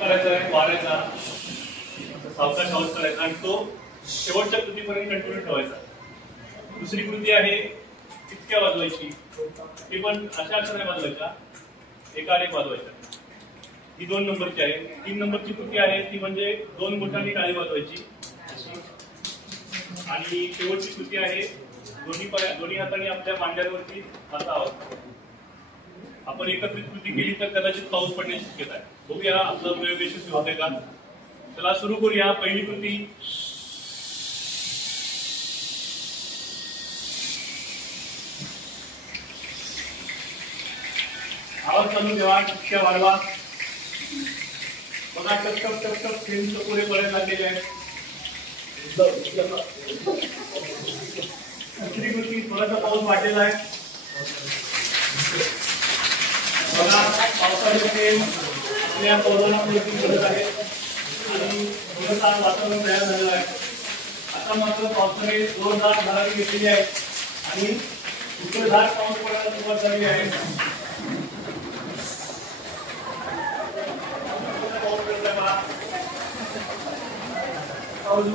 करायचा आहे वाऱ्याचा सावकाश आवाज करायचा आणि तो शेवटच्या कृतीपर्यंत कंटिन्यू ठेवायचा। दुसरी कृती आहे इतक्या वाजवायची, ती पण अशा अक्षराने वाजवायच्या, एका एक वाजवायच्या। ही 2 नंबरची आहे। 3 नंबरची कृती आहे ती म्हणजे 2 बोटांनी टाळी वाजवायची आणि शेवटची कृती आहे दोन्ही हातांनी आपल्या मांड्यांवरती असा आवाज। आपण एकत्रित कृती केली तर कदाचित पाऊस पडण्याची शक्यता आहे। बघूया आपला प्रयोग यशस्वी होते का। चला सुरू करूया। पहिली कृती आवाज चालू ठेवा, इतक्या वाढवा। बघा टक टक टक टक थेंब पुढे पर्यंत लागलेले आहे। दुसरी कृती थोडासा पाऊस वाढलेला आहे। बघा पावसाचे थेंब आपल्या पौराणिक करत आहे आणि थोडंसं वातावरण तयार झालेलं आहे। आता मात्र पावसाने जोरदार धारावी घेतलेली आहे आणि मुसळधार पाऊस पडायला सुरुवात झाली आहे। पाऊस